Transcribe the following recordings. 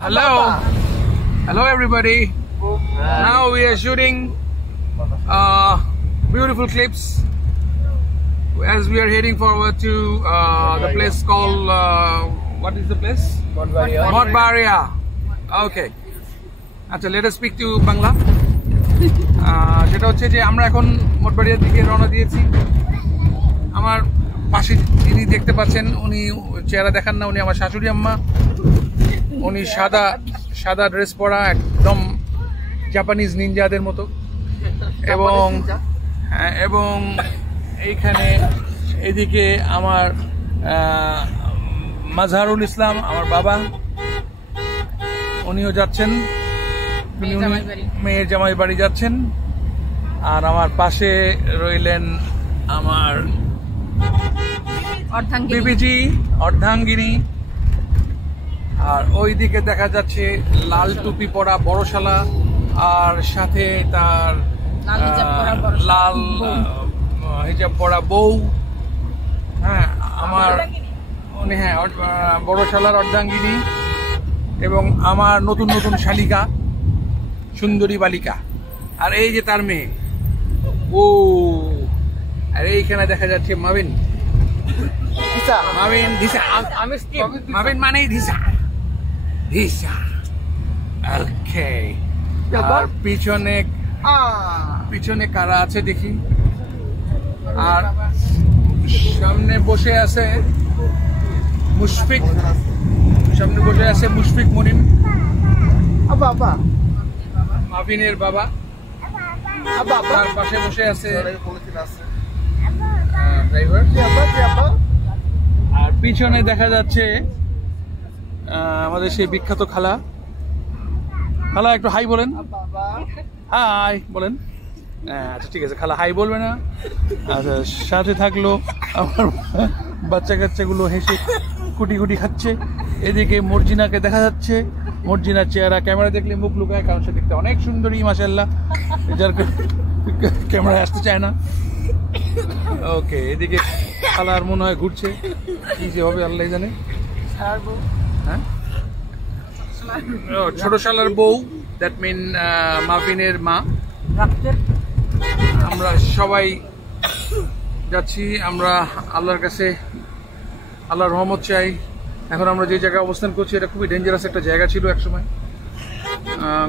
Hello everybody. Now we are shooting beautiful clips as we are heading forward to the place called what is the place? Motbaria. Okay. আচ্ছা, let us speak to Bangla. যেটা হচ্ছে যে আমরা এখন মঠবাড়িয়ার দিকে রওনা দিয়েছি। আমার পাশে যিনি দেখতে পাচ্ছেন উনি চেহারা দেখান না, উনি আমার শাশুড়ি আম্মা। উনি সাদা ড্রেস পরা, একদম জাপানিজ নিনজাদের মতো। এবং এইখানে এদিকে আমার মাজহারুল ইসলাম, আমার বাবা, উনিও যাচ্ছেন, মেয়ের জামাই বাড়ি যাচ্ছেন। আর আমার পাশে রইলেন আমার বিবিজি অর্ধাঙ্গিনী। আর ওইদিকে দেখা যাচ্ছে লাল টুপি পরা বড়শালা, আর সাথে তার লাল হিজাব পরা বউ। হ্যাঁ, আমার উনি বড়শালার অর্ধাঙ্গিনী এবং আমার নতুন নতুন শালিকা, সুন্দরী বালিকা। আর এই যে তার মেয়ে, ও। আর এইখানে দেখা যাচ্ছে মাবিন মানেই ধিসা। ওকে। আর পিছনে কারা আছে দেখি। আর সামনে বসে আছে মুশফিক, মনিম, মাবিনের বাবা। তার পাশে বসে আছে ড্রাইভার। আর পিছনে দেখা যাচ্ছে আমাদের সেই বিখ্যাত খালা। একটু হাই বলেন। হাই বলেন। আচ্ছা, ঠিক আছে, খালা হাই বলবে না। আচ্ছা, সাথে থাকলো আমার বাচ্চা কাচ্চাগুলো হেসে কুটি খাচ্ছে। এদিকে মর্জিনাকে দেখা যাচ্ছে। মর্জিনার চেহারা ক্যামেরা দেখলে মুখ লুকায়, কারণ সে দেখতে অনেক সুন্দরী মাশাআল্লাহ, যার ক্যামেরায় আসতে চায় না। ওকে, এদিকে খালার মনে হয় ঘুরছে, কি যে হবে আল্লাহ জানে। হ্যাঁ, ছোট শালার বউ, দ্যাট মিন মাবিনের মা। আমরা সবাই যাচ্ছি। আমরা আল্লাহর কাছে আল্লাহর রহমত চাই। এখন আমরা যে জায়গায় অবস্থান করছি এটা খুবই ডেঞ্জারাস একটা জায়গা ছিল একসময়।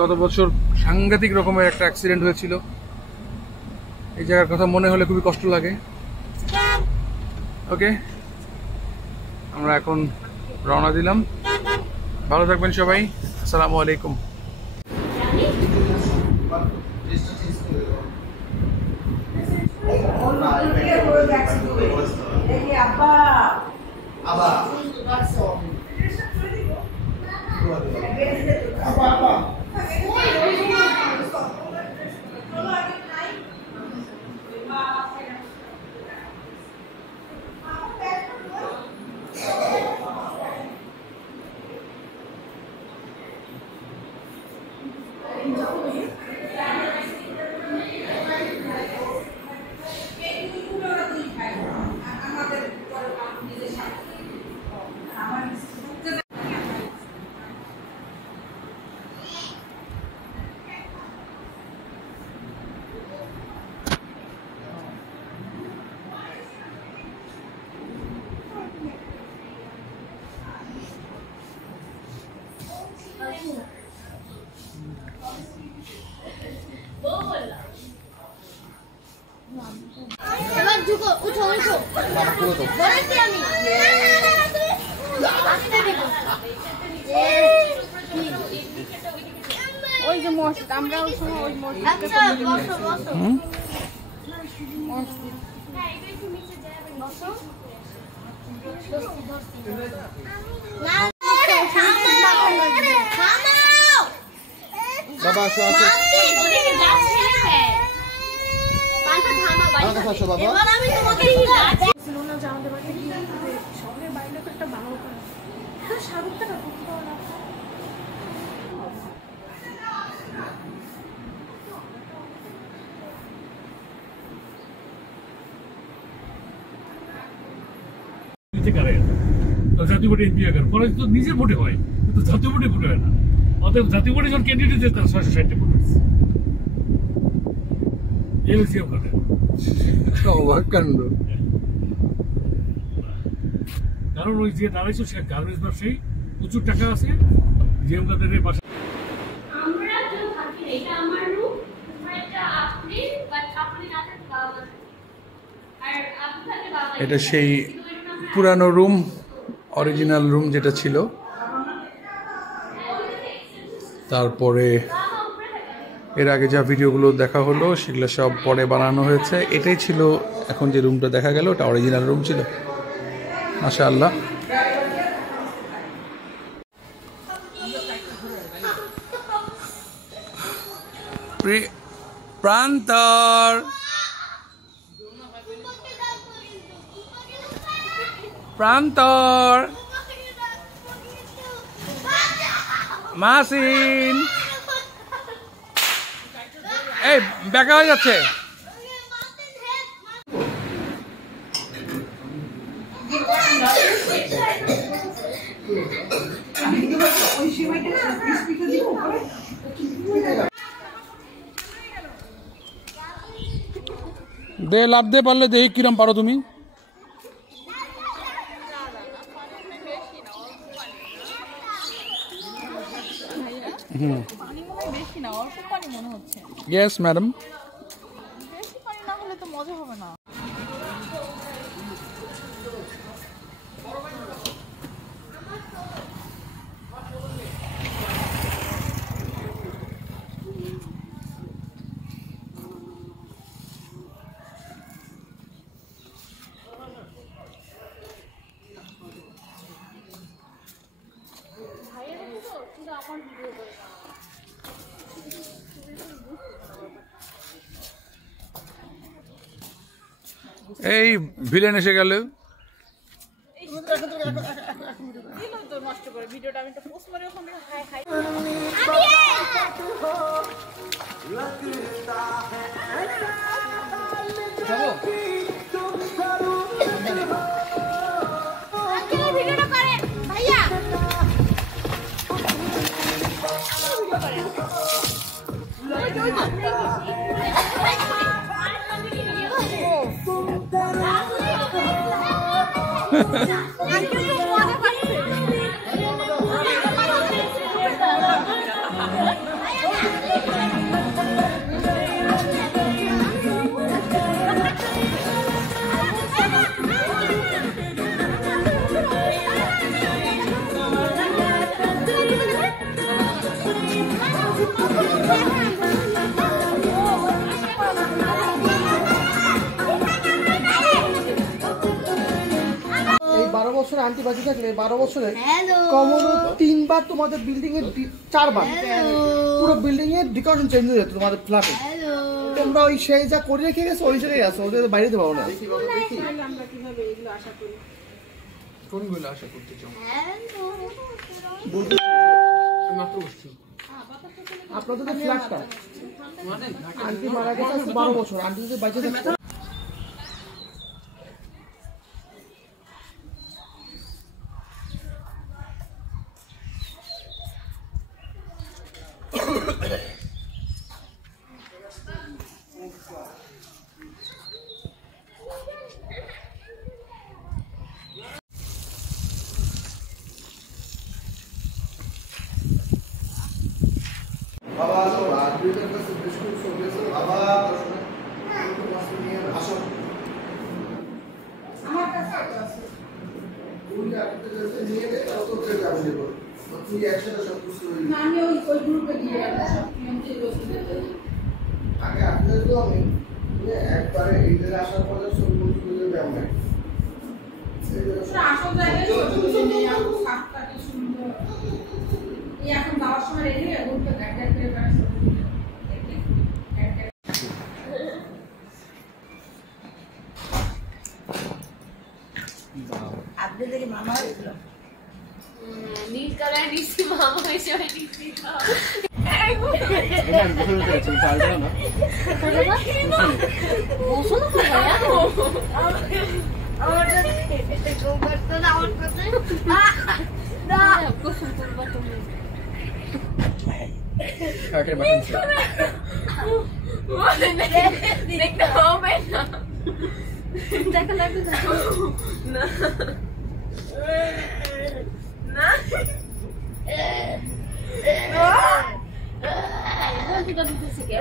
গত বছর সাংঘাতিক রকমের একটা অ্যাক্সিডেন্ট হয়েছিল। এই জায়গার কথা মনে হলে খুবই কষ্ট লাগে। ওকে, আমরা এখন রওনা দিলাম। ভালো থাকবেন সবাই। আসসালামু আলাইকুম। ওই যে মসজিদ, আমরা ওই সময় ওই মসজিদ। বাবা আসো আসো, আমার কাছে আসো বাবা। আমাদের বাড়িতে কি শহরের বাইরে তো একটা বাংলা করে সাগরটা না করতে পারো না। জাতীয় ভোটে এমপি আকার পরে তো নিজের ভোটে হয়, কিন্তু জাতীয় ভোটে ভোট হয় না। আমাদের জাতীয় পার্টি যখন ক্যান্ডিডেট দিতে 660 ভোট হয়েছে এই হচ্ছে ওখানে অবাক কাণ্ড। কারণ ওই যে দাঁড়াইছো সে গার্মেন্টস ব্যবসায়ী, প্রচুর টাকা আছে, যে ওখানে বাসা। আমরা যে থাকি এটা আমার রুম, এটা আপনি বাট আপনি না থাকলে বাবা আর আপনি থাকলে বাবা। এটা সেই পুরানো রুম, অরিজিনাল রুম যেটা ছিল। তারপরে এর আগে যা ভিডিওগুলো দেখা হলো সেগুলো সব পরে বানানো হয়েছে। এটাই ছিল এখন যে রুমটা দেখা গেল, ওটা অরিজিনাল রুম ছিল। মাশাআল্লাহ। প্রান্তর প্রান্তর মাসিন, এই বেকা হয়ে যাচ্ছে। দে লাভ দে, পারলে দেখি কিরম পারো তুমি। বেশি না, অল্প পানি মনে হচ্ছে। Yes madam. বেশি পানি না হলে তো মজা হবে না। এই ভিলেন এসে গেল। নষ্ট করে ভিডিওটা আমি তো পোস্ট করে ওখানে হাই হাই। ভিডিওটা করেন ভাইয়া। এই 12 বছরে আন্টি বাঁচে থাকলে 12 বছরে কমনও 3 বার তোমাদের বিল্ডিং এর 4 বার পুরো বিল্ডিং এর ডেকোরেশন চেঞ্জ হয়ে যেত তোমাদের ফ্ল্যাটে। তোমরা ওই সেই যা করে রেখে গেছো ওই জায়গায় আছো, ওদের বাইরে তো পাবো না। কোনগুলো আশা করতে চাও? আপনাদের যে ফ্ল্যাটটা আন্টি মারা গেছে 12 বছর, আন্টি যদি বাঁচে থাকতো বাবা আসো, রাজবীরের কাছে বিস্কুট সব আছে বাবা। আসো আমার কাছে আছে ওই আপনাদের কাছে নিয়ে নে, কত করে দাম দেব তুই একসাথে সব কিছু না। আমি ওই গ্রুপে দিয়ে সব কিনতে বসে আগে আপনাদের তো আমি একবারে এইদের আসার পরে সব কিছু করে দাম নাই। আসল জায়গায় সব কিছু নিয়ে আসো, সাতটাকে সুন্দর এই এখন যাওয়ার সময় রেডি হয়ে গ্রুপে গাইড করে বেড়াচ্ছি। আপনাদের মামা হয়েছিল নীল কালার নিচ্ছি, মামা হিসেবে নিচ্ছি। কাকের বাটন ছিল। দেখতে হবে না দেখা লাগবে না না বলতে দিতেছি কে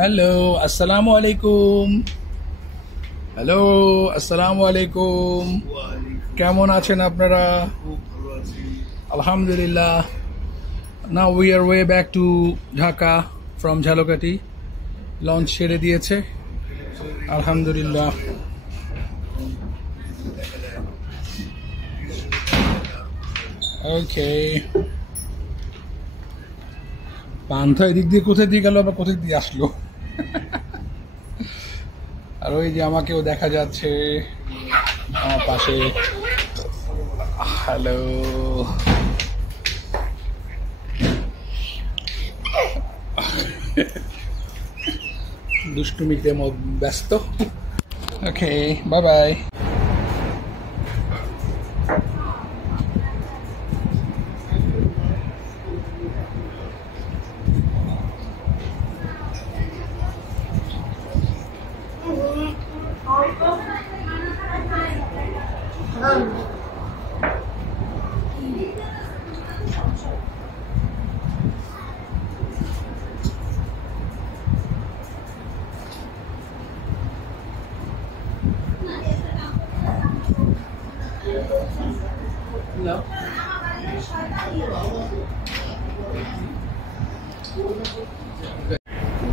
হ্যালো, আসসালামু আলাইকুম। হ্যালো, আসসালামু আলাইকুম। কেমন আছেন আপনারা? আলহামদুলিল্লাহ। Now we are way back to Dhaka from Jhalokati. Launch ছেড়ে দিয়েছে, আলহামদুলিল্লাহ। ওকে, পান্থা এদিক দিয়ে কোথায় দিয়ে গেল, আবার কোথায় দিয়ে আসলো। আর ওই যে আমাকেও দেখা যাচ্ছে আমার পাশে। হ্যালো, দুষ্টুমিতে ব্যস্ত। ওকে, বাই বাই।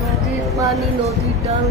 নদীর পানি নদীর ডাল